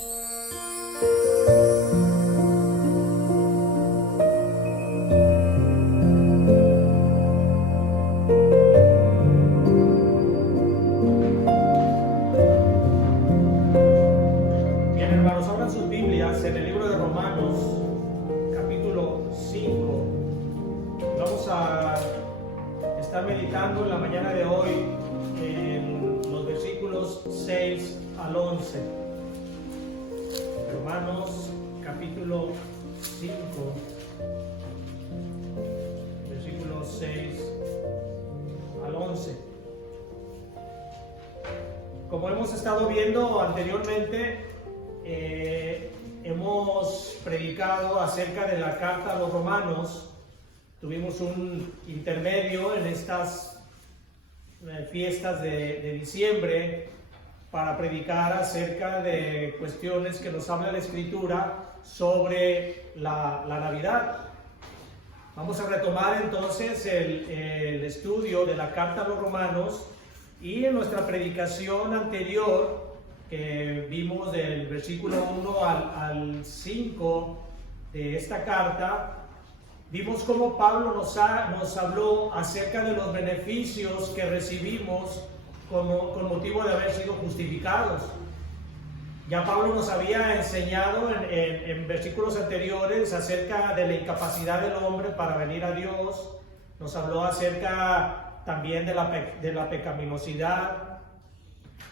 Bien, hermanos, abran sus Biblias en el libro de Romanos, capítulo 5. Vamos a estar meditando en la mañana de hoy en los versículos 6 al 11. Romanos, capítulo 5, versículos 6 al 11. Como hemos estado viendo anteriormente, hemos predicado acerca de la carta a los romanos. Tuvimos un intermedio en estas fiestas de diciembre para predicar acerca de cuestiones que nos habla la Escritura sobre la Navidad. Vamos a retomar entonces el estudio de la carta a los romanos, y en nuestra predicación anterior que vimos del versículo 1 al 5 de esta carta, vimos cómo Pablo nos habló acerca de los beneficios que recibimos con motivo de haber sido justificados. Ya Pablo nos había enseñado en versículos anteriores acerca de la incapacidad del hombre para venir a Dios. Nos habló acerca también de la pecaminosidad.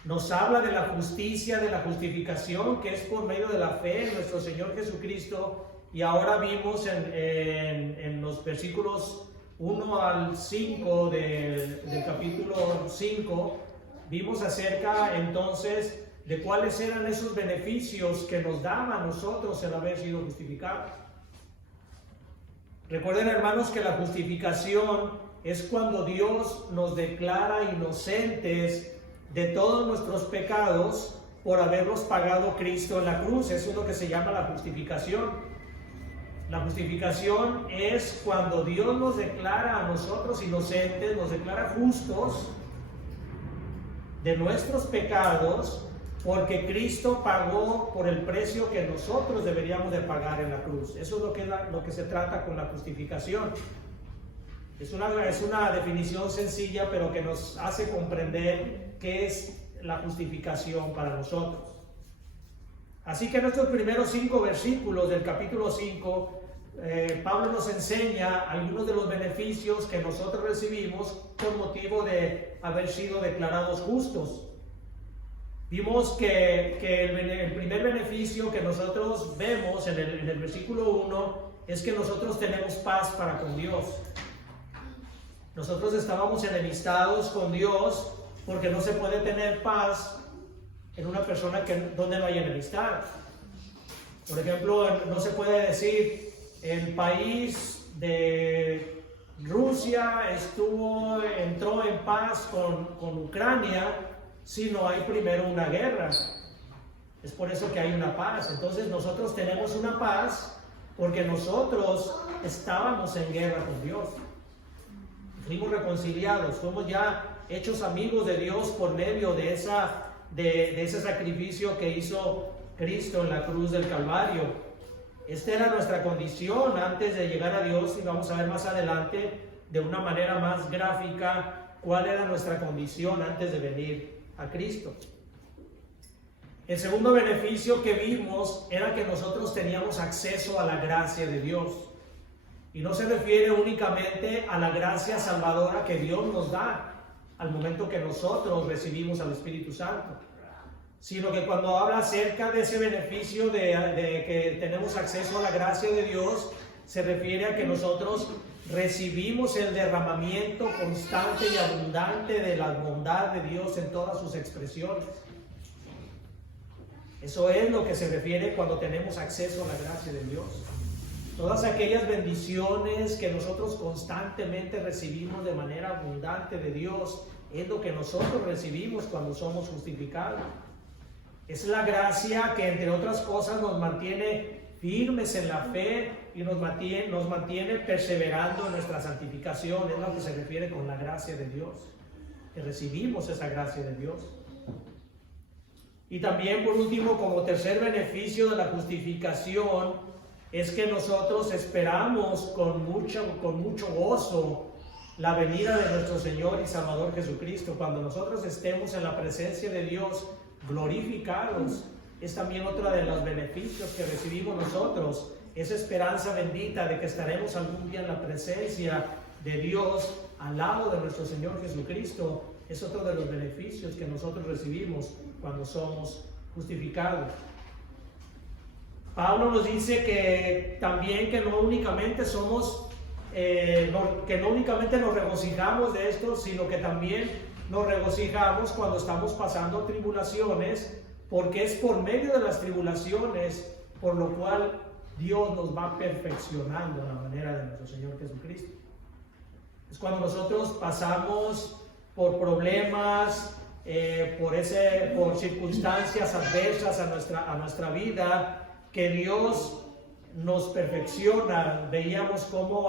Nos habla de la justicia, de la justificación, que es por medio de la fe en nuestro Señor Jesucristo. Y ahora vimos en los versículos 1 al 5 del capítulo 5, vimos acerca entonces de cuáles eran esos beneficios que nos daba a nosotros el haber sido justificados. Recuerden, hermanos, que la justificación es cuando Dios nos declara inocentes de todos nuestros pecados por haberlos pagado Cristo en la cruz. Eso es lo que se llama la justificación. La justificación es cuando Dios nos declara a nosotros inocentes, nos declara justos de nuestros pecados, porque Cristo pagó por el precio que nosotros deberíamos de pagar en la cruz. Eso es lo que se trata con la justificación. Es una definición sencilla, pero que nos hace comprender qué es la justificación para nosotros. Así que en estos primeros 5 versículos del capítulo 5, Pablo nos enseña algunos de los beneficios que nosotros recibimos con motivo de haber sido declarados justos. Vimos que el primer beneficio que nosotros vemos en el versículo 1 es que nosotros tenemos paz para con Dios. Nosotros estábamos enemistados con Dios porque no se puede tener paz en una persona donde no hay enemistad. Por ejemplo, no se puede decir el país de Rusia entró en paz con Ucrania si no hay primero una guerra. Es por eso que hay una paz. Entonces nosotros tenemos una paz porque nosotros estábamos en guerra con Dios. Fuimos reconciliados, fuimos ya hechos amigos de Dios por medio de ese sacrificio que hizo Cristo en la cruz del Calvario. Esta era nuestra condición antes de llegar a Dios, y vamos a ver más adelante de una manera más gráfica cuál era nuestra condición antes de venir a Cristo. El segundo beneficio que vimos era que nosotros teníamos acceso a la gracia de Dios. Y no se refiere únicamente a la gracia salvadora que Dios nos da al momento que nosotros recibimos al Espíritu Santo, sino que cuando habla acerca de ese beneficio de que tenemos acceso a la gracia de Dios, se refiere a que nosotros recibimos el derramamiento constante y abundante de la bondad de Dios en todas sus expresiones. Eso es lo que se refiere cuando tenemos acceso a la gracia de Dios. Todas aquellas bendiciones que nosotros constantemente recibimos de manera abundante de Dios, es lo que nosotros recibimos cuando somos justificados. Es la gracia que, entre otras cosas, nos mantiene firmes en la fe y nos mantiene perseverando en nuestra santificación. Es lo que se refiere con la gracia de Dios, que recibimos esa gracia de Dios. Y también, por último, como tercer beneficio de la justificación, es que nosotros esperamos con mucho gozo la venida de nuestro Señor y Salvador Jesucristo. Cuando nosotros estemos en la presencia de Dios glorificados, es también otro de los beneficios que recibimos nosotros, esa esperanza bendita de que estaremos algún día en la presencia de Dios al lado de nuestro Señor Jesucristo. Es otro de los beneficios que nosotros recibimos cuando somos justificados. Pablo nos dice que también que no únicamente nos regocijamos de esto, sino que también nos regocijamos cuando estamos pasando tribulaciones, porque es por medio de las tribulaciones por lo cual Dios nos va perfeccionando a la manera de nuestro Señor Jesucristo. Es cuando nosotros pasamos por problemas, por circunstancias adversas a nuestra vida, que Dios nos perfecciona. Veíamos cómo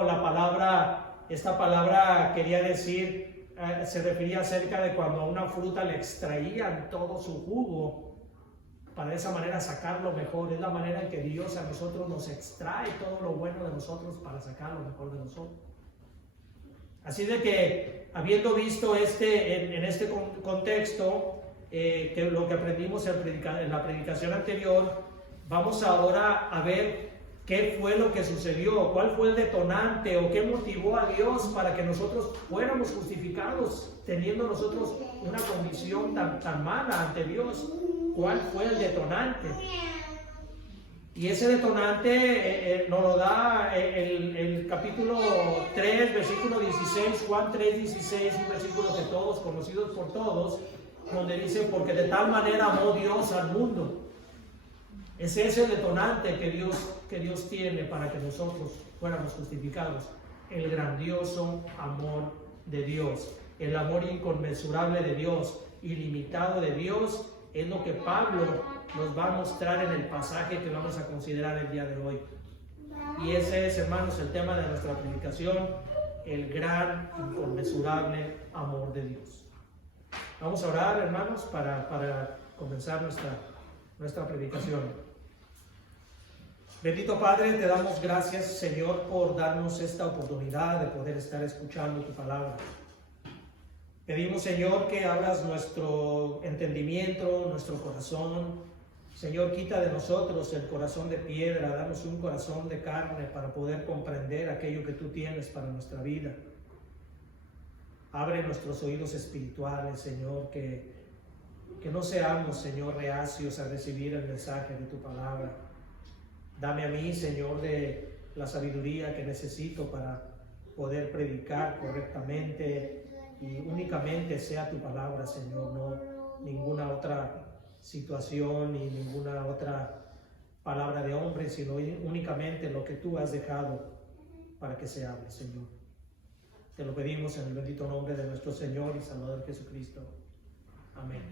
esta palabra quería decir, se refería acerca de cuando a una fruta le extraían todo su jugo, para de esa manera sacar lo mejor. Es la manera en que Dios a nosotros nos extrae todo lo bueno de nosotros para sacar lo mejor de nosotros. Así de que, habiendo visto en este contexto, que lo que aprendimos en la predicación anterior, vamos ahora a ver qué fue lo que sucedió, cuál fue el detonante o qué motivó a Dios para que nosotros fuéramos justificados, teniendo nosotros una condición tan mala ante Dios. ¿Cuál fue el detonante? Y ese detonante nos lo da el capítulo 3, versículo 16, Juan 3, 16, un versículo que todos, conocidos por todos, donde dice: porque de tal manera amó Dios al mundo. Ese es el detonante que Dios tiene para que nosotros fuéramos justificados. El grandioso amor de Dios, el amor inconmensurable de Dios, ilimitado de Dios, es lo que Pablo nos va a mostrar en el pasaje que vamos a considerar el día de hoy. Y ese es, hermanos, el tema de nuestra predicación: el gran, inconmensurable amor de Dios. Vamos a orar, hermanos, para comenzar nuestra predicación. Bendito Padre, te damos gracias, Señor, por darnos esta oportunidad de poder estar escuchando tu palabra. Pedimos, Señor, que abras nuestro entendimiento, nuestro corazón. Señor, quita de nosotros el corazón de piedra, danos un corazón de carne para poder comprender aquello que tú tienes para nuestra vida. Abre nuestros oídos espirituales, Señor, que no seamos, Señor, reacios a recibir el mensaje de tu palabra. Dame a mí, Señor, de la sabiduría que necesito para poder predicar correctamente y únicamente sea tu palabra, Señor, no ninguna otra situación ni ninguna otra palabra de hombre, sino únicamente lo que tú has dejado para que se hable, Señor. Te lo pedimos en el bendito nombre de nuestro Señor y Salvador Jesucristo. Amén.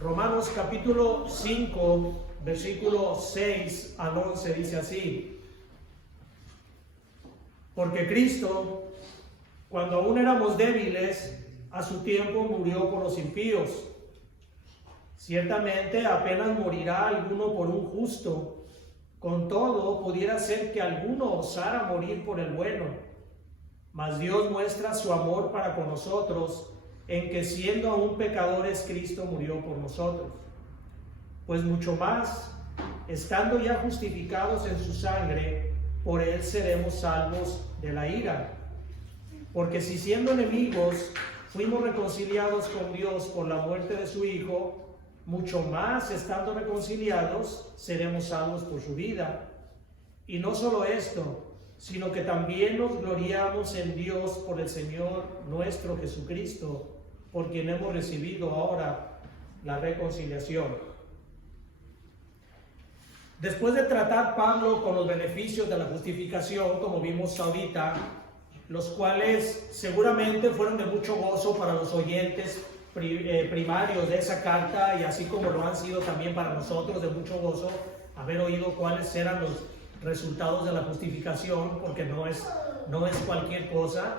Romanos capítulo 5, versículos 6 al 11 dice así: porque Cristo, cuando aún éramos débiles, a su tiempo murió por los impíos. Ciertamente apenas morirá alguno por un justo, con todo pudiera ser que alguno osara morir por el bueno. Mas Dios muestra su amor para con nosotros, en que siendo aún pecadores, Cristo murió por nosotros. Pues mucho más, estando ya justificados en su sangre, por él seremos salvos de la ira. Porque si siendo enemigos fuimos reconciliados con Dios por la muerte de su Hijo, mucho más, estando reconciliados, seremos salvos por su vida. Y no solo esto, sino que también nos gloriamos en Dios por el Señor nuestro Jesucristo, por quien hemos recibido ahora la reconciliación. Después de tratar Pablo con los beneficios de la justificación, como vimos ahorita, los cuales seguramente fueron de mucho gozo para los oyentes primarios de esa carta, y así como lo han sido también para nosotros de mucho gozo haber oído cuáles eran los resultados de la justificación, porque no es cualquier cosa.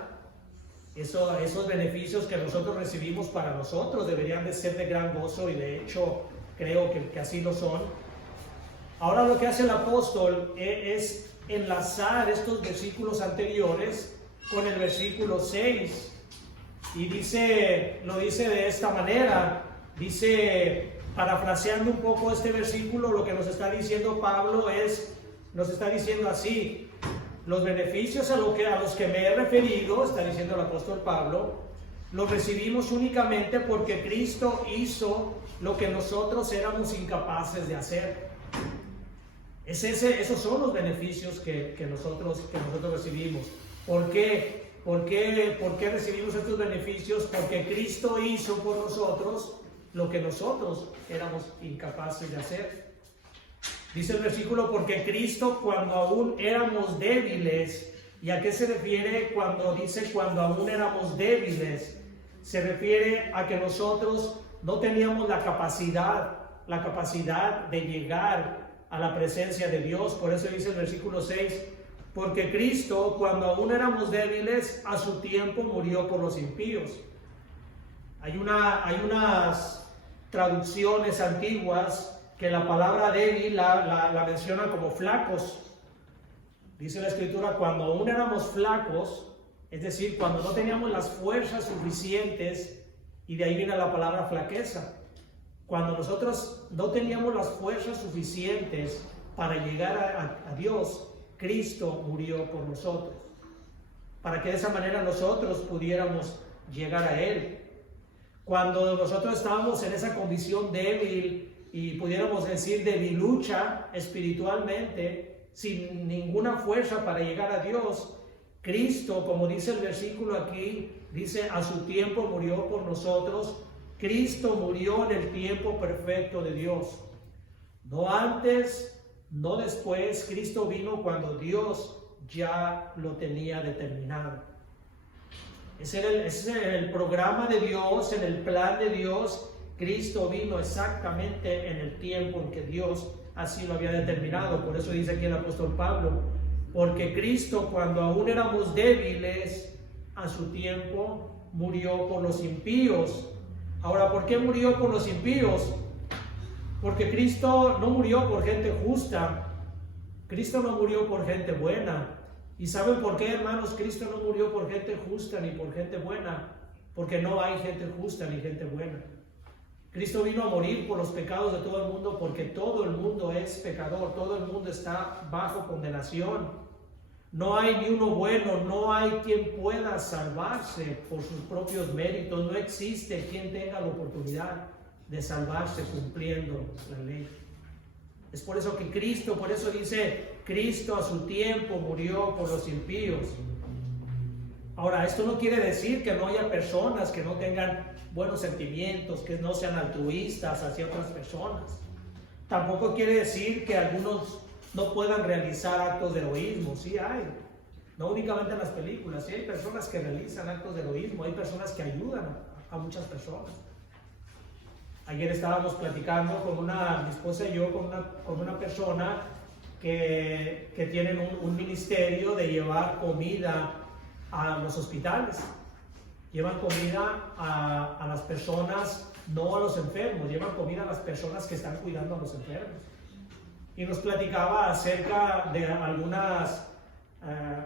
esos beneficios que nosotros recibimos para nosotros deberían de ser de gran gozo, y de hecho creo que así lo son. Ahora lo que hace el apóstol es enlazar estos versículos anteriores con el versículo 6, y lo dice de esta manera. Dice, parafraseando un poco este versículo, lo que nos está diciendo Pablo nos está diciendo así: los beneficios a los que me he referido, está diciendo el apóstol Pablo, los recibimos únicamente porque Cristo hizo lo que nosotros éramos incapaces de hacer. Esos son los beneficios que nosotros recibimos. ¿Por qué? ¿Por qué recibimos estos beneficios? Porque Cristo hizo por nosotros lo que nosotros éramos incapaces de hacer. Dice el versículo, porque Cristo, cuando aún éramos débiles. ¿Y a qué se refiere cuando dice cuando aún éramos débiles? Se refiere a que nosotros no teníamos la capacidad de llegar a la presencia de Dios. Por eso dice el versículo 6, porque Cristo, cuando aún éramos débiles, a su tiempo murió por los impíos. Hay unas traducciones antiguas que la palabra débil la menciona como flacos. Dice la Escritura, cuando aún éramos flacos, es decir, cuando no teníamos las fuerzas suficientes, y de ahí viene la palabra flaqueza. Cuando nosotros no teníamos las fuerzas suficientes para llegar a Dios, Cristo murió por nosotros, para que de esa manera nosotros pudiéramos llegar a Él. Cuando nosotros estábamos en esa condición débil, y pudiéramos decir debilucha espiritualmente, sin ninguna fuerza para llegar a Dios, Cristo, como dice el versículo aquí, dice, a su tiempo murió por nosotros. Cristo murió en el tiempo perfecto de Dios. No antes, no después. Cristo vino cuando Dios ya lo tenía determinado. Ese es el programa de Dios, en el plan de Dios. Cristo vino exactamente en el tiempo en que Dios así lo había determinado. Por eso dice aquí el apóstol Pablo, porque Cristo, cuando aún éramos débiles, a su tiempo murió por los impíos. Ahora, ¿por qué murió por los impíos? Porque Cristo no murió por gente justa. Cristo no murió por gente buena. ¿Y saben por qué, hermanos? Cristo no murió por gente justa ni por gente buena. Porque no hay gente justa ni gente buena. Cristo vino a morir por los pecados de todo el mundo, porque todo el mundo es pecador, todo el mundo está bajo condenación. No hay ni uno bueno, no hay quien pueda salvarse por sus propios méritos, no existe quien tenga la oportunidad de salvarse cumpliendo la ley. Es por eso que Cristo, por eso dice, Cristo a su tiempo murió por los impíos. Ahora, esto no quiere decir que no haya personas que no tengan buenos sentimientos, que no sean altruistas hacia otras personas. Tampoco quiere decir que algunos no puedan realizar actos de heroísmo. Sí hay, no únicamente en las películas. Sí hay personas que realizan actos de heroísmo, hay personas que ayudan a muchas personas. Ayer estábamos platicando mi esposa y yo, con una persona que tienen un ministerio de llevar comida a los hospitales. Llevan comida a las personas, no a los enfermos, llevan comida a las personas que están cuidando a los enfermos. Y nos platicaba acerca de algunas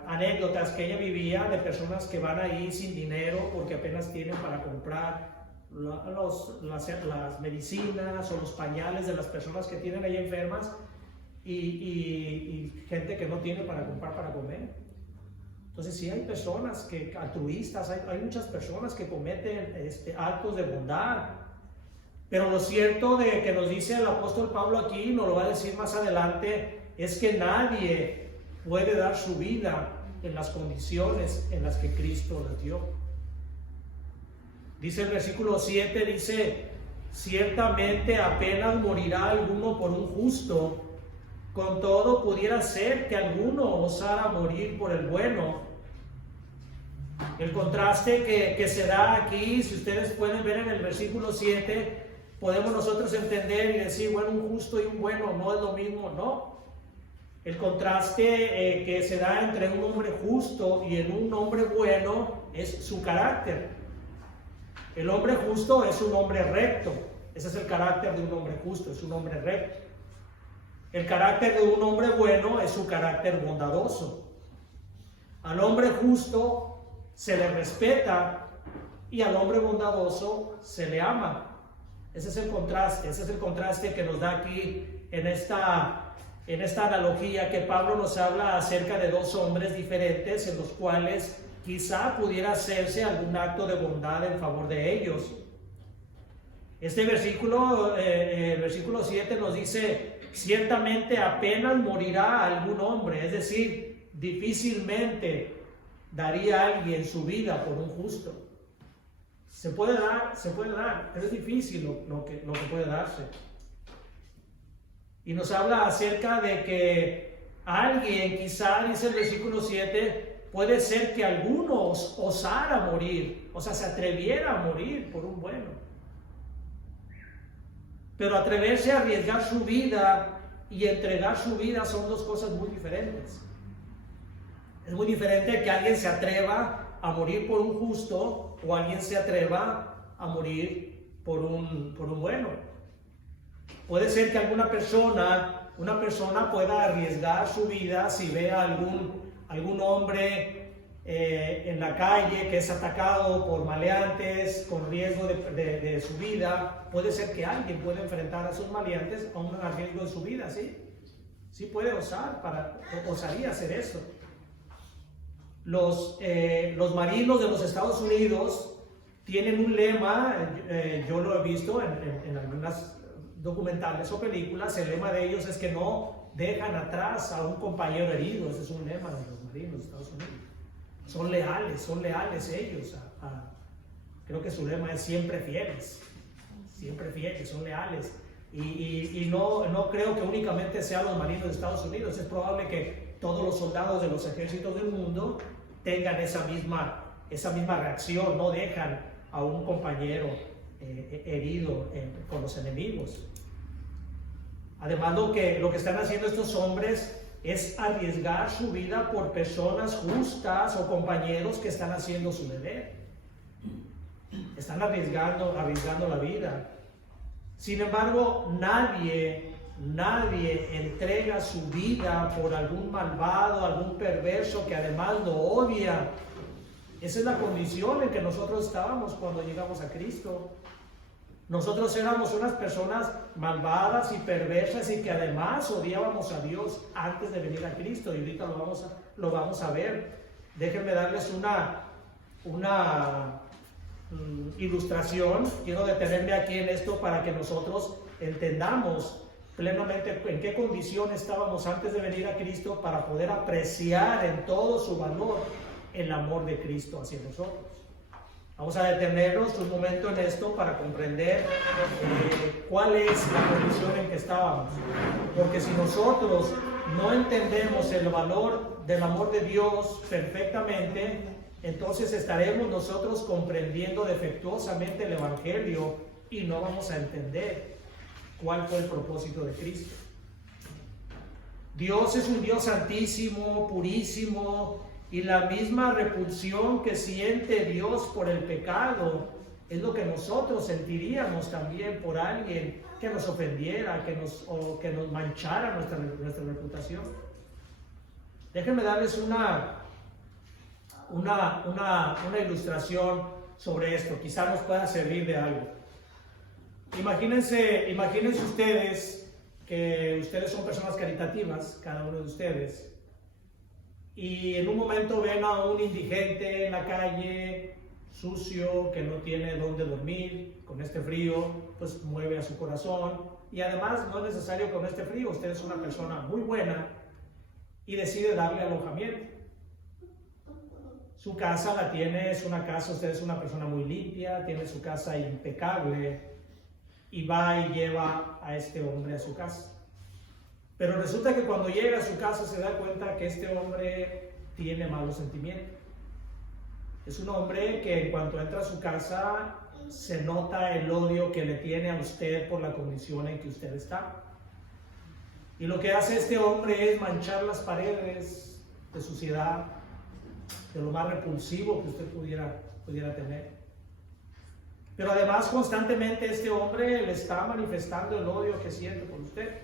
anécdotas que ella vivía de personas que van ahí sin dinero porque apenas tienen para comprar las medicinas o los pañales de las personas que tienen ahí enfermas, y gente que no tiene para comprar para comer. Entonces sí hay personas altruistas, hay muchas personas que cometen actos de bondad. Pero lo cierto de que nos dice el apóstol Pablo aquí, nos lo va a decir más adelante, es que nadie puede dar su vida en las condiciones en las que Cristo las dio. Dice el versículo 7, dice, ciertamente apenas morirá alguno por un justo, con todo pudiera ser que alguno osara morir por el bueno. El contraste que se da aquí, si ustedes pueden ver en el versículo 7, podemos nosotros entender y decir, bueno, un justo y un bueno no es lo mismo, no. El contraste que se da entre un hombre justo y en un hombre bueno es su carácter. El hombre justo es un hombre recto. Ese es el carácter de un hombre justo, es un hombre recto. El carácter de un hombre bueno es su carácter bondadoso. Al hombre justo se le respeta y al hombre bondadoso se le ama. Ese es el contraste que nos da aquí en esta analogía que Pablo nos habla acerca de dos hombres diferentes en los cuales quizá pudiera hacerse algún acto de bondad en favor de ellos. Este versículo, el versículo 7 nos dice: ciertamente apenas morirá algún hombre, es decir, difícilmente daría alguien su vida por un justo. Se puede dar, pero es difícil lo que puede darse. Y nos habla acerca de que alguien, quizá, dice el versículo 7, puede ser que algunos osara morir, o sea, se atreviera a morir por un bueno. Pero atreverse a arriesgar su vida y entregar su vida son dos cosas muy diferentes. Es muy diferente que alguien se atreva a morir por un justo o alguien se atreva a morir por un bueno. Puede ser que una persona pueda arriesgar su vida si ve a algún hombre en la calle que es atacado por maleantes con riesgo de su vida. Puede ser que alguien pueda enfrentar a esos maleantes a un riesgo de su vida, ¿sí? Sí puede osaría hacer eso. Los marinos de los Estados Unidos tienen un lema, yo lo he visto en algunas documentales o películas. El lema de ellos es que no dejan atrás a un compañero herido. Ese es un lema de los marinos de Estados Unidos. Son leales ellos. Creo que su lema es siempre fieles, son leales. Y no creo que únicamente sean los marinos de Estados Unidos. Es probable que todos los soldados de los ejércitos del mundo tengan esa misma reacción. No dejan a un compañero herido con los enemigos. Además, lo que están haciendo estos hombres es arriesgar su vida por personas justas o compañeros que están haciendo su deber. Están arriesgando la vida. Sin embargo, nadie entrega su vida por algún malvado, algún perverso que además lo odia. Esa es la condición en que nosotros estábamos cuando llegamos a Cristo. Nosotros éramos unas personas malvadas y perversas y que además odiábamos a Dios antes de venir a Cristo, y ahorita lo vamos a ver. Déjenme darles una ilustración. Quiero detenerme aquí en esto para que nosotros entendamos plenamente en qué condición estábamos antes de venir a Cristo, para poder apreciar en todo su valor el amor de Cristo hacia nosotros. Vamos a detenernos un momento en esto para comprender cuál es la condición en que estábamos. Porque si nosotros no entendemos el valor del amor de Dios perfectamente, entonces estaremos nosotros comprendiendo defectuosamente el Evangelio y no vamos a entender cuál fue el propósito de Cristo. Dios es un Dios santísimo, purísimo, y la misma repulsión que siente Dios por el pecado es lo que nosotros sentiríamos también por alguien que nos ofendiera, que nos manchara nuestra reputación. Déjenme darles una ilustración sobre esto, quizás nos pueda servir de algo. Imagínense ustedes que ustedes son personas caritativas, cada uno de ustedes, y en un momento ven a un indigente en la calle, sucio, que no tiene dónde dormir. Con este frío, pues mueve a su corazón, y además no es necesario con este frío, usted es una persona muy buena y decide darle alojamiento. Su casa usted es una persona muy limpia, tiene su casa impecable, y va y lleva a este hombre a su casa. Pero resulta que cuando llega a su casa se da cuenta que este hombre tiene malos sentimientos. Es un hombre que en cuanto entra a su casa se nota el odio que le tiene a usted por la condición en que usted está. Y lo que hace este hombre es manchar las paredes de suciedad, de lo más repulsivo que usted pudiera tener. Pero además constantemente este hombre le está manifestando el odio que siente por usted.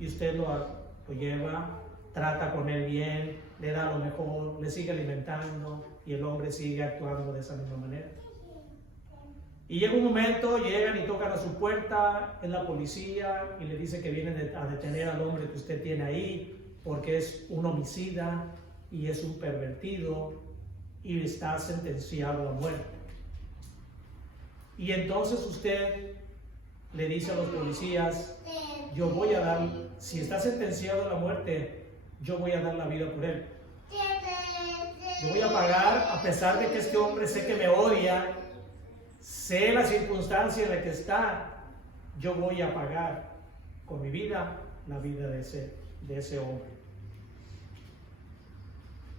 Y usted lo lleva, trata con él bien, le da lo mejor, le sigue alimentando y el hombre sigue actuando de esa misma manera. Y llega un momento, llegan y tocan a su puerta, es la policía y le dice que vienen a detener al hombre que usted tiene ahí porque es un homicida y es un pervertido y está sentenciado a muerte. Y entonces usted le dice a los policías, yo voy a dar, si está sentenciado a la muerte, yo voy a dar la vida por él. Yo voy a pagar, a pesar de que este hombre sé que me odia, sé la circunstancia en la que está, yo voy a pagar con mi vida la vida de ese hombre.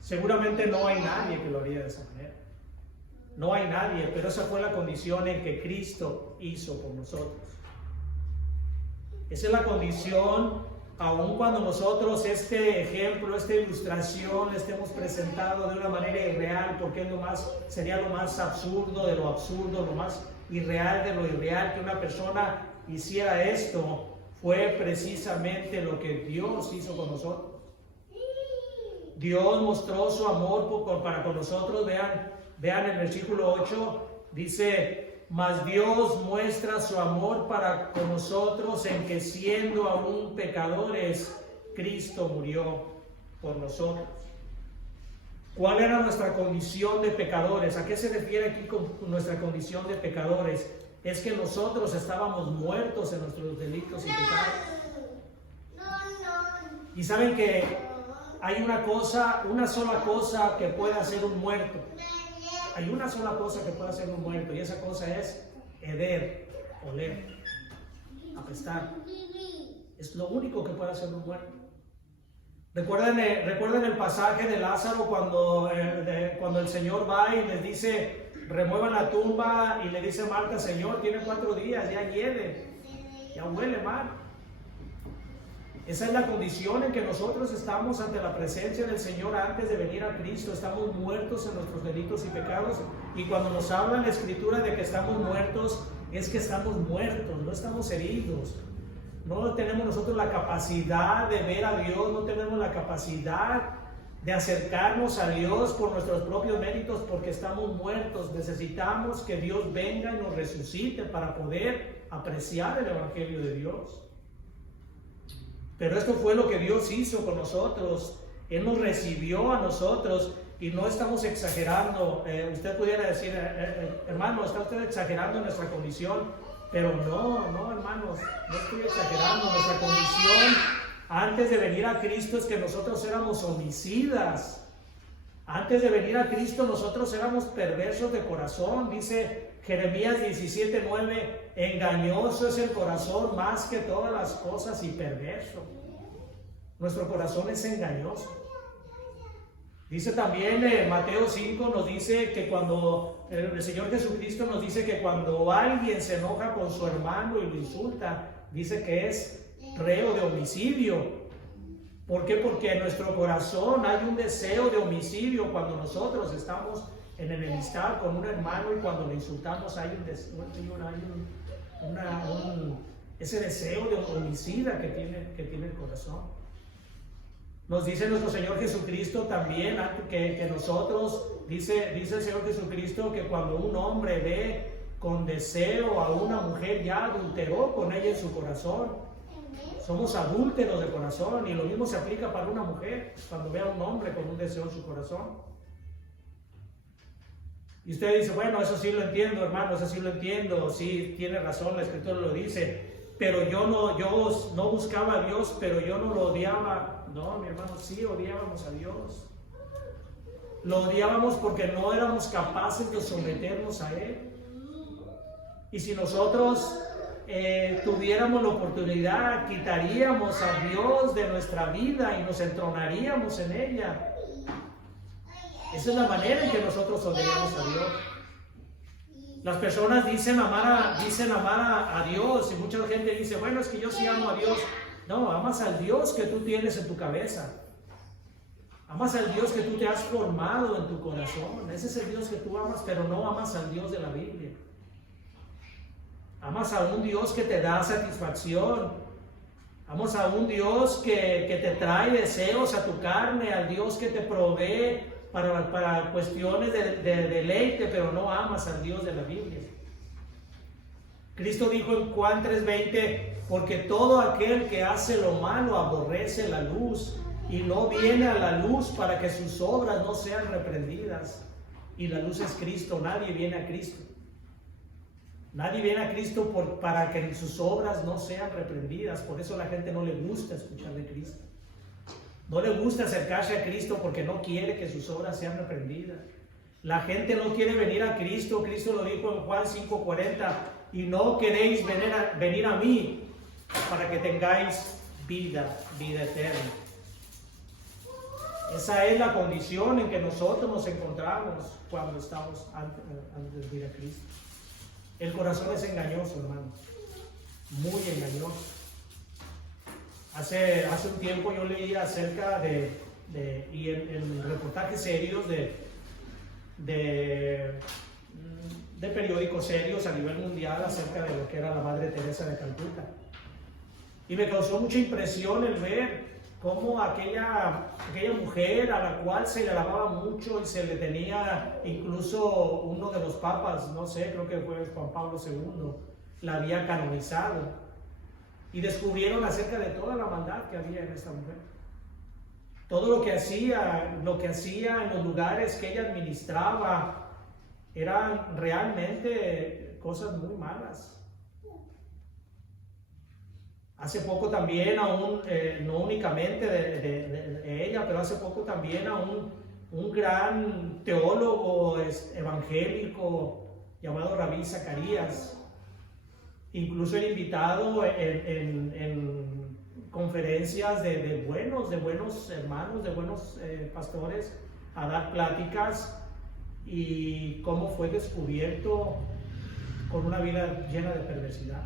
Seguramente no hay nadie que lo haría de esa manera. No hay nadie, pero esa fue la condición en que Cristo hizo por nosotros. Esa es la condición, aun cuando nosotros este ejemplo, esta ilustración, le estemos presentado de una manera irreal, porque sería lo más absurdo de lo absurdo, lo más irreal de lo irreal, que una persona hiciera esto, fue precisamente lo que Dios hizo con nosotros. Dios mostró su amor para con nosotros. Vean el versículo 8, dice, mas Dios muestra su amor para con nosotros en que siendo aún pecadores, Cristo murió por nosotros. ¿Cuál era nuestra condición de pecadores? ¿A qué se refiere aquí con nuestra condición de pecadores? Es que nosotros estábamos muertos en nuestros delitos y pecados. Y saben que hay una sola cosa que puede hacer un muerto. Hay una sola cosa que puede hacer un muerto, y esa cosa es heder, oler, apestar. Es lo único que puede hacer un muerto. ¿Recuerdan el pasaje de Lázaro cuando el Señor va y les dice, remuevan la tumba, y le dice Marta, Señor, tiene 4 días, ya hiede, ya huele mal? Esa es la condición en que nosotros estamos ante la presencia del Señor antes de venir a Cristo. Estamos muertos en nuestros delitos y pecados. Y cuando nos habla la Escritura de que estamos muertos, es que estamos muertos, no estamos heridos. No tenemos nosotros la capacidad de ver a Dios, no tenemos la capacidad de acercarnos a Dios por nuestros propios méritos, porque estamos muertos. Necesitamos que Dios venga y nos resucite para poder apreciar el Evangelio de Dios. Pero esto fue lo que Dios hizo con nosotros. Él nos recibió a nosotros y no estamos exagerando. Usted pudiera decir, hermano, está usted exagerando nuestra condición. Pero no, hermanos, no estoy exagerando. Nuestra condición antes de venir a Cristo es que nosotros éramos homicidas. Antes de venir a Cristo nosotros éramos perversos de corazón. Dice Jeremías 17:9, engañoso es el corazón más que todas las cosas y perverso. Nuestro corazón es engañoso. Dice también Mateo 5, nos dice que cuando el Señor Jesucristo nos dice que cuando alguien se enoja con su hermano y lo insulta, dice que es reo de homicidio. ¿Por qué? Porque en nuestro corazón hay un deseo de homicidio cuando nosotros estamos en enemistad con un hermano, y cuando le insultamos hay ese deseo de homicida que tiene el corazón. Nos dice nuestro Señor Jesucristo también que nosotros, dice el Señor Jesucristo, que cuando un hombre ve con deseo a una mujer, ya adulteró con ella en su corazón. Somos adúlteros de corazón, y lo mismo se aplica para una mujer cuando ve a un hombre con un deseo en su corazón. Y usted dice, bueno, eso sí lo entiendo, hermano, eso sí lo entiendo, sí, tiene razón, la Escritura lo dice, pero yo no buscaba a Dios, pero yo no lo odiaba. No, mi hermano, sí odiábamos a Dios. Lo odiábamos porque no éramos capaces de someternos a Él. Y si nosotros tuviéramos la oportunidad, quitaríamos a Dios de nuestra vida y nos entronaríamos en ella. Esa es la manera en que nosotros odiamos a Dios. Las personas dicen amar a Dios, y mucha gente dice, bueno, es que yo sí amo a Dios. No, amas al Dios que tú tienes en tu cabeza. Amas al Dios que tú te has formado en tu corazón. Ese es el Dios que tú amas, pero no amas al Dios de la Biblia. Amas a un Dios que te da satisfacción. Amas a un Dios que te trae deseos a tu carne, al Dios que te provee para cuestiones de deleite, pero no amas al Dios de la Biblia. Cristo dijo en Juan 3:20, porque todo aquel que hace lo malo aborrece la luz y no viene a la luz para que sus obras no sean reprendidas. Y la luz es Cristo. Nadie viene a Cristo. Nadie viene a Cristo para que sus obras no sean reprendidas. Por eso a la gente no le gusta escuchar de Cristo. No le gusta acercarse a Cristo porque no quiere que sus obras sean reprendidas. La gente no quiere venir a Cristo. Cristo lo dijo en Juan 5:40, y no queréis venir a mí para que tengáis vida eterna. Esa es la condición en que nosotros nos encontramos cuando estamos antes de venir a Cristo. El corazón es engañoso, hermano, muy engañoso. Hace un tiempo yo leí acerca y en reportajes serios de periódicos serios a nivel mundial acerca de lo que era la Madre Teresa de Calcuta. Y me causó mucha impresión el ver cómo aquella mujer a la cual se le alababa mucho y se le tenía, incluso uno de los papas, no sé, creo que fue Juan Pablo II, la había canonizado. Y descubrieron acerca de toda la maldad que había en esta mujer. Todo lo que hacía en los lugares que ella administraba, eran realmente cosas muy malas. Hace poco también no únicamente de ella, pero hace poco también a un gran teólogo evangélico llamado Rabí Zacarías. Incluso era invitado en conferencias de buenos hermanos, de buenos pastores, a dar pláticas, y cómo fue descubierto con una vida llena de perversidad.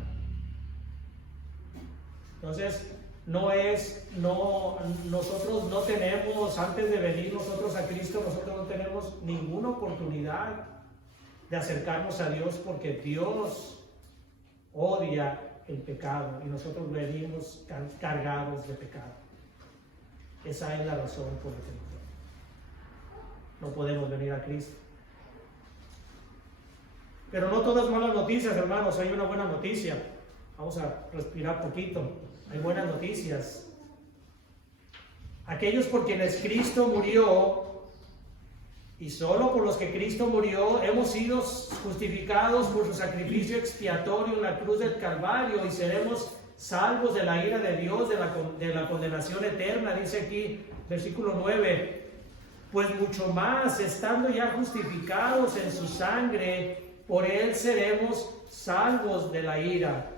Entonces, nosotros no tenemos, antes de venir nosotros a Cristo, nosotros no tenemos ninguna oportunidad de acercarnos a Dios, porque Dios odia el pecado y nosotros venimos cargados de pecado. Esa es la razón por la que no podemos venir a Cristo. Pero no todas malas noticias, hermanos. Hay una buena noticia. Vamos a respirar poquito. Hay buenas noticias. Aquellos por quienes Cristo murió, y solo por los que Cristo murió, hemos sido justificados por su sacrificio expiatorio en la cruz del Calvario, y seremos salvos de la ira de Dios, de la condenación eterna. Dice aquí, versículo 9, pues mucho más, estando ya justificados en su sangre, por él seremos salvos de la ira.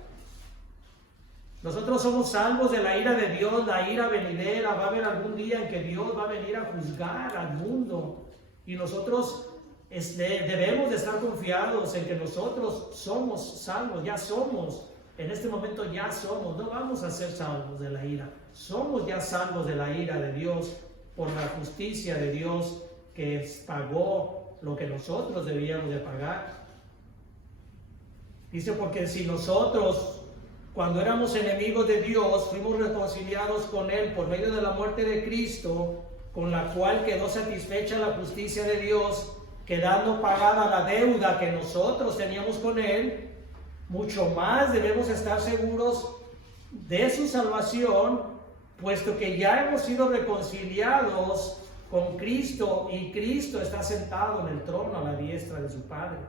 Nosotros somos salvos de la ira de Dios, la ira venidera. Va a haber algún día en que Dios va a venir a juzgar al mundo. Y nosotros debemos de estar confiados en que nosotros somos salvos, ya somos, en este momento ya somos, no vamos a ser salvos de la ira, somos ya salvos de la ira de Dios por la justicia de Dios que pagó lo que nosotros debíamos de pagar. Dice, porque si nosotros, cuando éramos enemigos de Dios, fuimos reconciliados con Él por medio de la muerte de Cristo, con la cual quedó satisfecha la justicia de Dios, quedando pagada la deuda que nosotros teníamos con Él, mucho más debemos estar seguros de su salvación, puesto que ya hemos sido reconciliados con Cristo, y Cristo está sentado en el trono a la diestra de su Padre.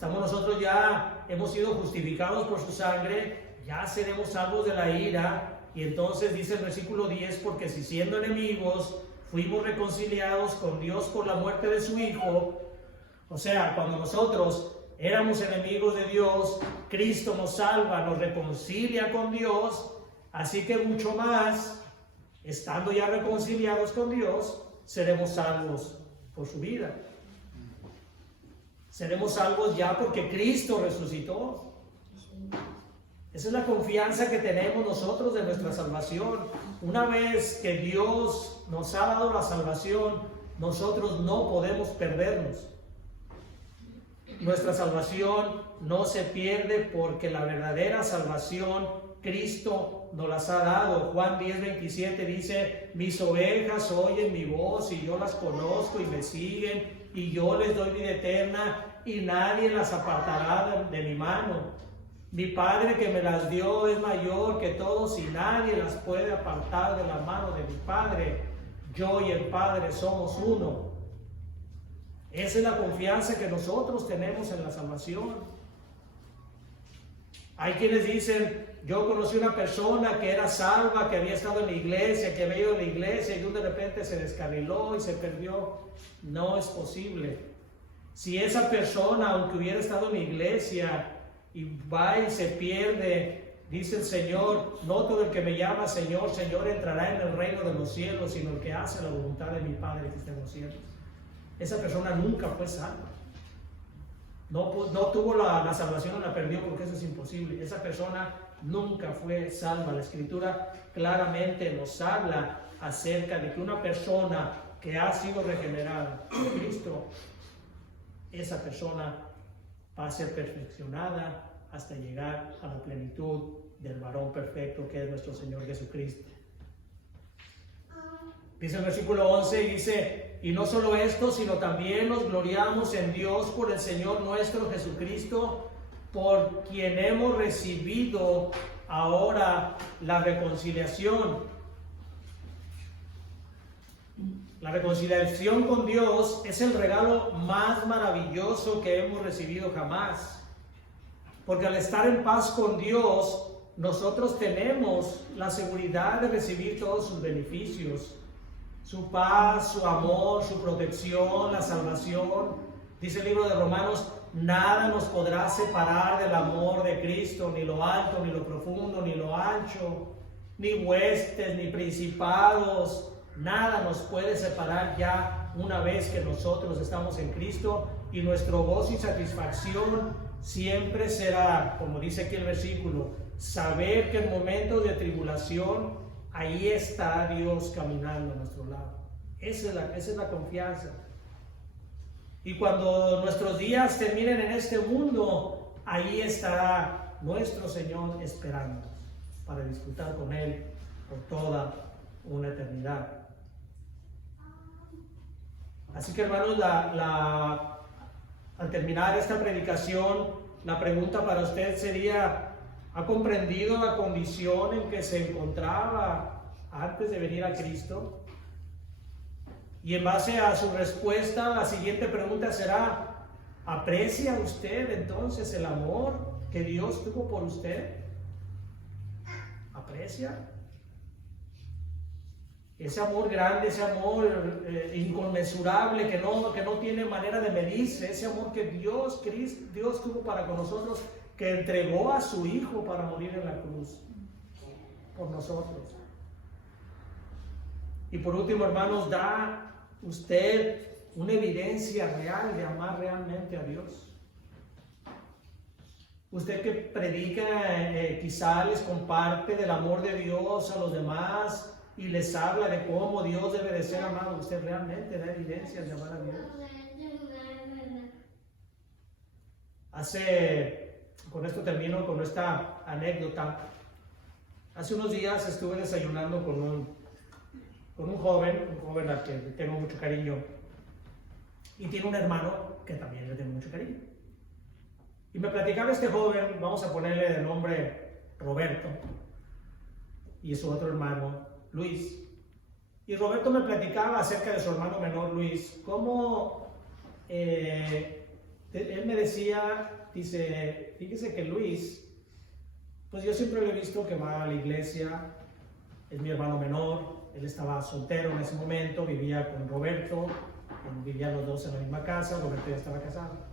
Nosotros ya hemos sido justificados por su sangre, ya seremos salvos de la ira. Y entonces dice el versículo 10, porque si siendo enemigos fuimos reconciliados con Dios por la muerte de su Hijo, o sea, cuando nosotros éramos enemigos de Dios, Cristo nos salva, nos reconcilia con Dios, así que mucho más, estando ya reconciliados con Dios, seremos salvos por su vida. Seremos salvos ya porque Cristo resucitó. Esa es la confianza que tenemos nosotros de nuestra salvación. Una vez que Dios nos ha dado la salvación, nosotros no podemos perdernos. Nuestra salvación no se pierde porque la verdadera salvación Cristo nos las ha dado. Juan 10:27 dice: mis ovejas oyen mi voz y yo las conozco y me siguen, y yo les doy vida eterna y nadie las apartará de mi mano. Mi Padre que me las dio es mayor que todos y nadie las puede apartar de la mano de mi Padre. Yo y el Padre somos uno. Esa es la confianza que nosotros tenemos en la salvación. Hay quienes dicen: yo conocí una persona que era salva, que había estado en la iglesia, que había ido a la iglesia y de repente se descarriló y se perdió. No es posible. Si esa persona, aunque hubiera estado en la iglesia y va y se pierde, dice el Señor: no todo el que me llama Señor, Señor entrará en el reino de los cielos, sino el que hace la voluntad de mi Padre que está en los cielos. Esa persona nunca fue salva. No tuvo la salvación o la perdió, porque eso es imposible. Esa persona nunca fue salva. La Escritura claramente nos habla acerca de que una persona que ha sido regenerada por Cristo, esa persona va a ser perfeccionada hasta llegar a la plenitud del varón perfecto que es nuestro Señor Jesucristo. Dice el versículo 11, dice: y no solo esto, sino también nos gloriamos en Dios por el Señor nuestro Jesucristo, por quien hemos recibido ahora la reconciliación. La reconciliación con Dios es el regalo más maravilloso que hemos recibido jamás. Porque al estar en paz con Dios, nosotros tenemos la seguridad de recibir todos sus beneficios. Su paz, su amor, su protección, la salvación. Dice el libro de Romanos: nada nos podrá separar del amor de Cristo, ni lo alto, ni lo profundo, ni lo ancho, ni huestes, ni principados. Nada nos puede separar ya una vez que nosotros estamos en Cristo, y nuestro gozo y satisfacción siempre será, como dice aquí el versículo, saber que en momentos de tribulación ahí está Dios caminando a nuestro lado. Esa es la confianza. Y cuando nuestros días terminen en este mundo, ahí estará nuestro Señor esperándonos para disfrutar con Él por toda una eternidad. Así que, hermanos, al terminar esta predicación, la pregunta para usted sería: ¿ha comprendido la condición en que se encontraba antes de venir a Cristo? Y en base a su respuesta, la siguiente pregunta será: ¿aprecia usted entonces el amor que Dios tuvo por usted? ¿Aprecia? Ese amor grande, ese amor inconmensurable que no tiene manera de medirse, ese amor que Dios tuvo para con nosotros, que entregó a su Hijo para morir en la cruz por nosotros. Y por último, hermanos, ¿da usted una evidencia real de amar realmente a Dios? Usted que predica, quizá les comparte del amor de Dios a los demás y les habla de cómo Dios debe de ser amado. ¿Usted realmente da evidencias de amar a Dios? Con esto termino con esta anécdota. Hace unos días estuve desayunando con un joven al que tengo mucho cariño, y tiene un hermano que también le tengo mucho cariño. Y me platicaba este joven, vamos a ponerle de nombre Roberto, y su otro hermano Luis. Y Roberto me platicaba acerca de su hermano menor Luis, cómo él me decía, dice: fíjese que Luis, pues yo siempre lo he visto que va a la iglesia, es mi hermano menor, él estaba soltero en ese momento, vivía con Roberto, vivían los dos en la misma casa, Roberto ya estaba casado.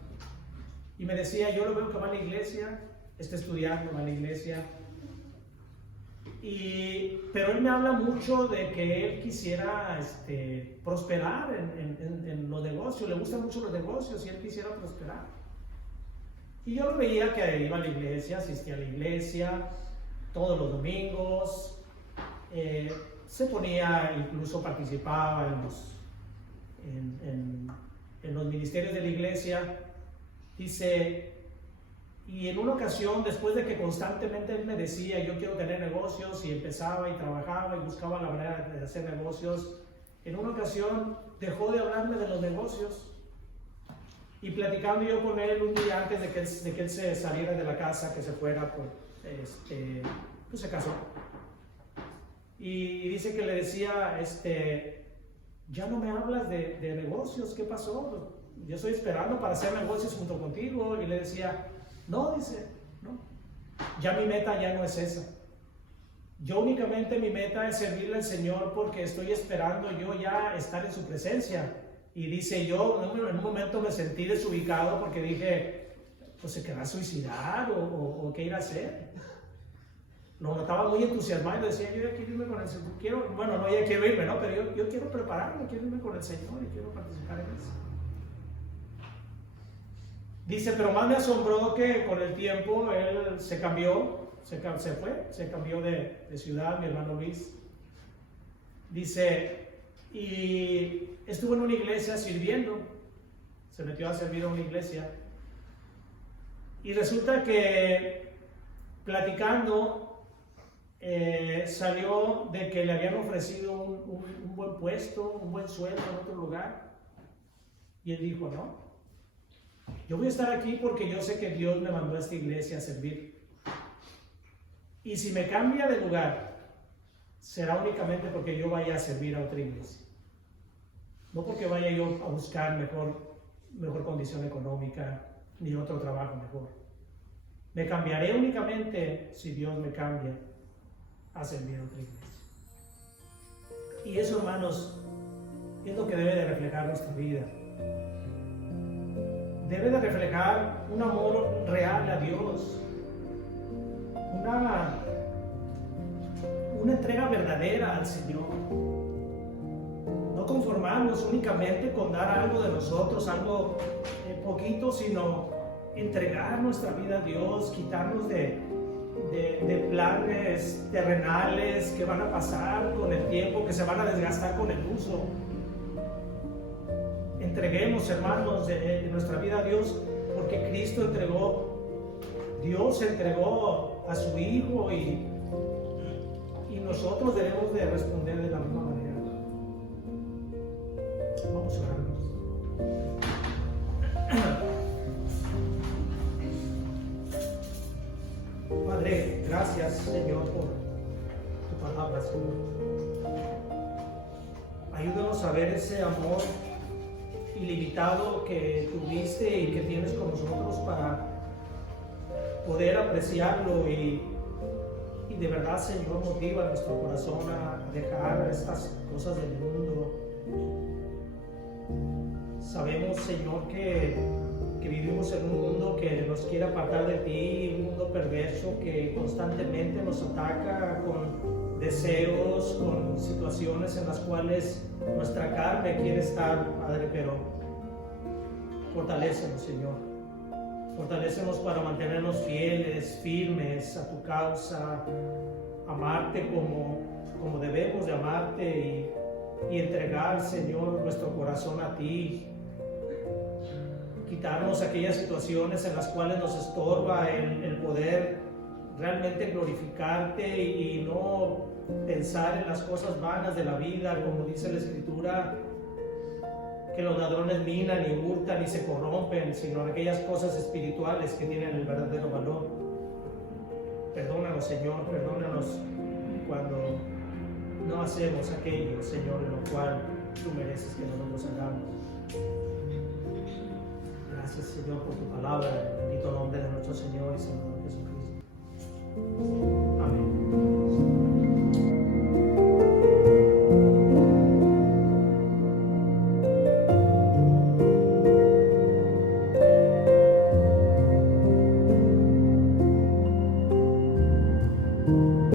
Y me decía: yo lo veo que va a la iglesia, está estudiando, va a la iglesia, pero él me habla mucho de que él quisiera prosperar en los negocios, le gustan mucho los negocios y él quisiera prosperar. Y yo lo veía que iba a la iglesia, asistía a la iglesia todos los domingos, se ponía, incluso participaba en los ministerios de la iglesia. Dice, y en una ocasión, después de que constantemente él me decía, yo quiero tener negocios, y empezaba y trabajaba y buscaba la manera de hacer negocios, en una ocasión dejó de hablarme de los negocios. Y platicando yo con él un día antes de que él se saliera de la casa, que se fuera, pues se casó. Y dice que le decía, ya no me hablas de negocios, ¿qué pasó? Yo estoy esperando para hacer negocios junto contigo. Y le decía, no, dice, no, ya mi meta ya no es esa. Yo únicamente mi meta es servirle al Señor porque estoy esperando yo ya estar en su presencia. Y dice, yo en un momento me sentí desubicado porque dije, pues se querrá suicidar o qué irá a hacer. Lo notaba muy entusiasmado y decía, yo ya quiero irme con el Señor. Bueno, no ya quiero irme, ¿no? Pero yo quiero prepararme, quiero irme con el Señor y quiero participar en eso. Dice, pero más me asombró que con el tiempo él se cambió, se cambió de ciudad, mi hermano Luis. Dice, y estuvo en una iglesia sirviendo, se metió a servir a una iglesia. Y resulta que platicando, salió de que le habían ofrecido un buen puesto, un buen sueldo en otro lugar. Y él dijo, no, yo voy a estar aquí porque yo sé que Dios me mandó a esta iglesia a servir. Y si me cambia de lugar, será únicamente porque yo vaya a servir a otra iglesia. No porque vaya yo a buscar mejor condición económica, ni otro trabajo mejor. Me cambiaré únicamente si Dios me cambia a servir a otra iglesia. Y eso, hermanos, es lo que debe de reflejar nuestra vida. Debe de reflejar un amor real a Dios, una entrega verdadera al Señor. No conformarnos únicamente con dar algo de nosotros, algo poquito, sino entregar nuestra vida a Dios, quitarnos de planes terrenales que van a pasar con el tiempo, que se van a desgastar con el uso. Entreguemos, hermanos, de nuestra vida a Dios, porque Dios entregó a su Hijo y nosotros debemos de responder de la misma manera. Vamos a orarnos. Padre, gracias, Señor, por tu palabra, Señor. Ayúdanos a ver ese amor ilimitado que tuviste y que tienes con nosotros para poder apreciarlo y de verdad, Señor, motiva nuestro corazón a dejar estas cosas del mundo. Sabemos, Señor, que vivimos en un mundo que nos quiere apartar de ti, un mundo perverso que constantemente nos ataca con deseos, con situaciones en las cuales nuestra carne quiere estar, Padre, pero fortalécenos, Señor. Fortalécenos para mantenernos fieles, firmes a tu causa, amarte como debemos de amarte y entregar, Señor, nuestro corazón a ti. Quitarnos aquellas situaciones en las cuales nos estorba el poder realmente glorificarte y no pensar en las cosas vanas de la vida, como dice la Escritura, que los ladrones minan y hurtan y se corrompen, sino en aquellas cosas espirituales que tienen el verdadero valor. Perdónanos, Señor, perdónanos cuando no hacemos aquello, Señor, en lo cual tú mereces que nosotros hagamos. Gracias, Señor, por tu palabra, en el bendito nombre de nuestro Señor y Salvador Jesucristo.